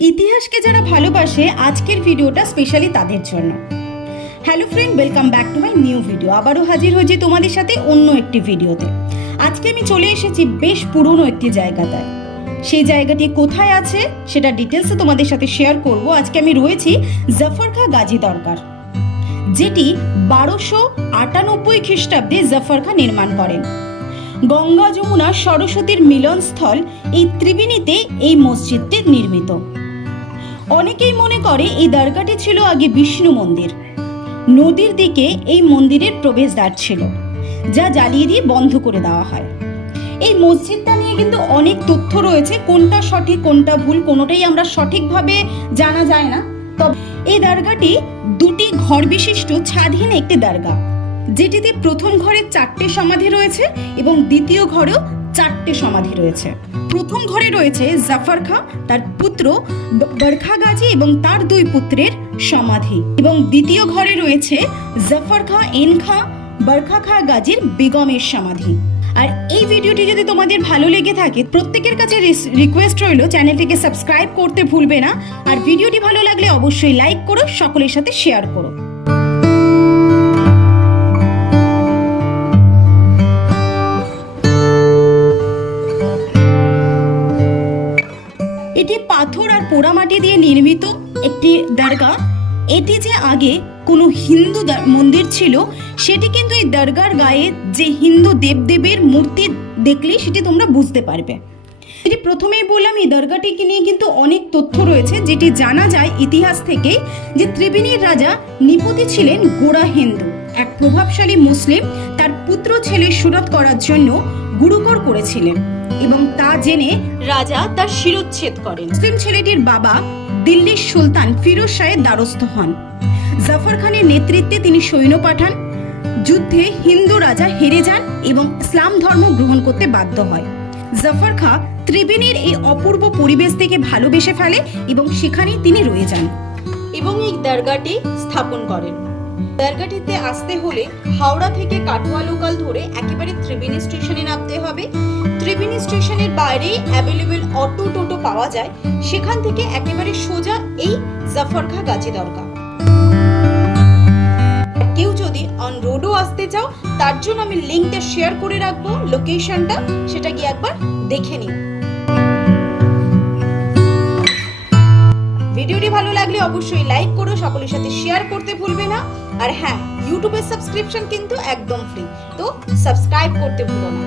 ইতিহাসকে যারা ভালোবাসে আজকের ভিডিওটা স্পেশালি তাদের জন্য। Hello friend, welcome back to my new video. আবারও হাজির হয়েছি তোমাদের সাথে অন্য একটি ভিডিওতে। আজকে আমি চলে এসেছি বেশ পুরনো একটি জায়গাটায়। সেই জায়গাটি কোথায় আছে সেটা ডিটেলসে তোমাদের সাথে শেয়ার করব। আজকে আমি রয়েছি জাফর খাঁ গাজী দরগার, যেটি 1298 খ্রিস্টাব্দে জাফর খাঁ নির্মাণ করেন। গঙ্গা যমুনা সরস্বতীর মিলনস্থল এই ত্রিবেণীতে এই মসজিদটি নির্মিত। অনেকেই মনে করে এই দরগাটি ছিল আগে বিষ্ণু মন্দির। নদীর দিকে এই মন্দিরের প্রবেশদ্বার ছিল, যা জ্বালিয়ে দিয়ে বন্ধ করে দেওয়া হয়। এই মসজিদটা নিয়ে কিন্তু অনেক তথ্য রয়েছে, কোনটা সঠিক কোনটা ভুল কোনোটাই আমরা সঠিকভাবে জানা যায় না। তবে এই দরগাটি দুটি ঘর বিশিষ্ট ছাদহীন একটি দরগা, যেটিতে প্রথম ঘরে 4টে সমাধি রয়েছে এবং দ্বিতীয় ঘরেও 4টে সমাধি রয়েছে। প্রথম ঘরে রয়েছে জাফর খাঁ, তার পুত্র বরখা গাজী এবং তার 2 পুত্রের সমাধি, এবং দ্বিতীয় ঘরে রয়েছে জাফর খাঁ এন খাঁ বরখা খাঁ গাজীর বেগমের সমাধি। আর এই ভিডিওটি যদি তোমাদের ভালো লেগে থাকে, প্রত্যেকের কাছে রিকোয়েস্ট রইল চ্যানেলটিকে সাবস্ক্রাইব করতে ভুলবে না। আর ভিডিওটি ভালো লাগলে অবশ্যই লাইক করো, সকলের সাথে শেয়ার করো। এটি পাথর আর পোড়ামাটি দিয়ে নির্মিত একটি দরগা। এটি যে আগে কোনো হিন্দু মন্দির ছিল, সেটি কিন্তু এই দরগার গায়ে যে হিন্দু দেবদেবের মূর্তি দেখলেই সেটি তোমরা বুঝতে পারবে। এটি প্রথমেই বললাম, এই দরগাটিকে নিয়ে কিন্তু অনেক তথ্য রয়েছে, যেটি জানা যায় ইতিহাস থেকে, যে ত্রিবেণীর রাজা নিপতি ছিলেন গোড়া হিন্দু, এক প্রভাবশালী মুসলিম তার পুত্র ছেলে সুরত করার জন্য গুরুকর করেছিলেন, এবং তা জেনে রাজা তার শিরচ্ছেদ করেন। মুসলিম ছেলেটির বাবা দিল্লির সুলতান ফিরোজ শাহের দ্বারস্থ হন। জাফর খানের নেতৃত্বে তিনি সৈন্য পাঠান। যুদ্ধে হিন্দু রাজা হেরে যান এবং ইসলাম ধর্ম গ্রহণ করতে বাধ্য হয়। জাফর খাঁ ত্রিবেণীর এই অপূর্ব পরিবেশ থেকে ভালোবেসে ফেলে এবং সেখানেই তিনি রয়ে যান এবং এই দরগাটি স্থাপন করেন। দরগাটিতে আসতে হলে হাওড়া থেকে কাটোয়া লোকাল ধরে একেবারে ত্রিবেণী স্টেশনে নামতে হবে। ত্রিবেণী স্টেশনের বাইরেই অ্যাভেলেবেল অটো টোটো পাওয়া যায়, সেখান থেকে একেবারে সোজা এই জাফর খাঁ গাজী দরগা। কেউ যদি অন রোডও আসতে চাও, তার জন্য আমি লিঙ্কটা শেয়ার করে রাখবো, লোকেশনটা, সেটা গিয়ে একবার দেখে নিও। ভিডিওটি ভালো লাগলে অবশ্যই লাইক করো, সকলের সাথে শেয়ার করতে ভুলবে না। আর হ্যাঁ, ইউটিউবের সাবস্ক্রিপশন কিন্তু একদম ফ্রি, তো সাবস্ক্রাইব করতে ভুলো না।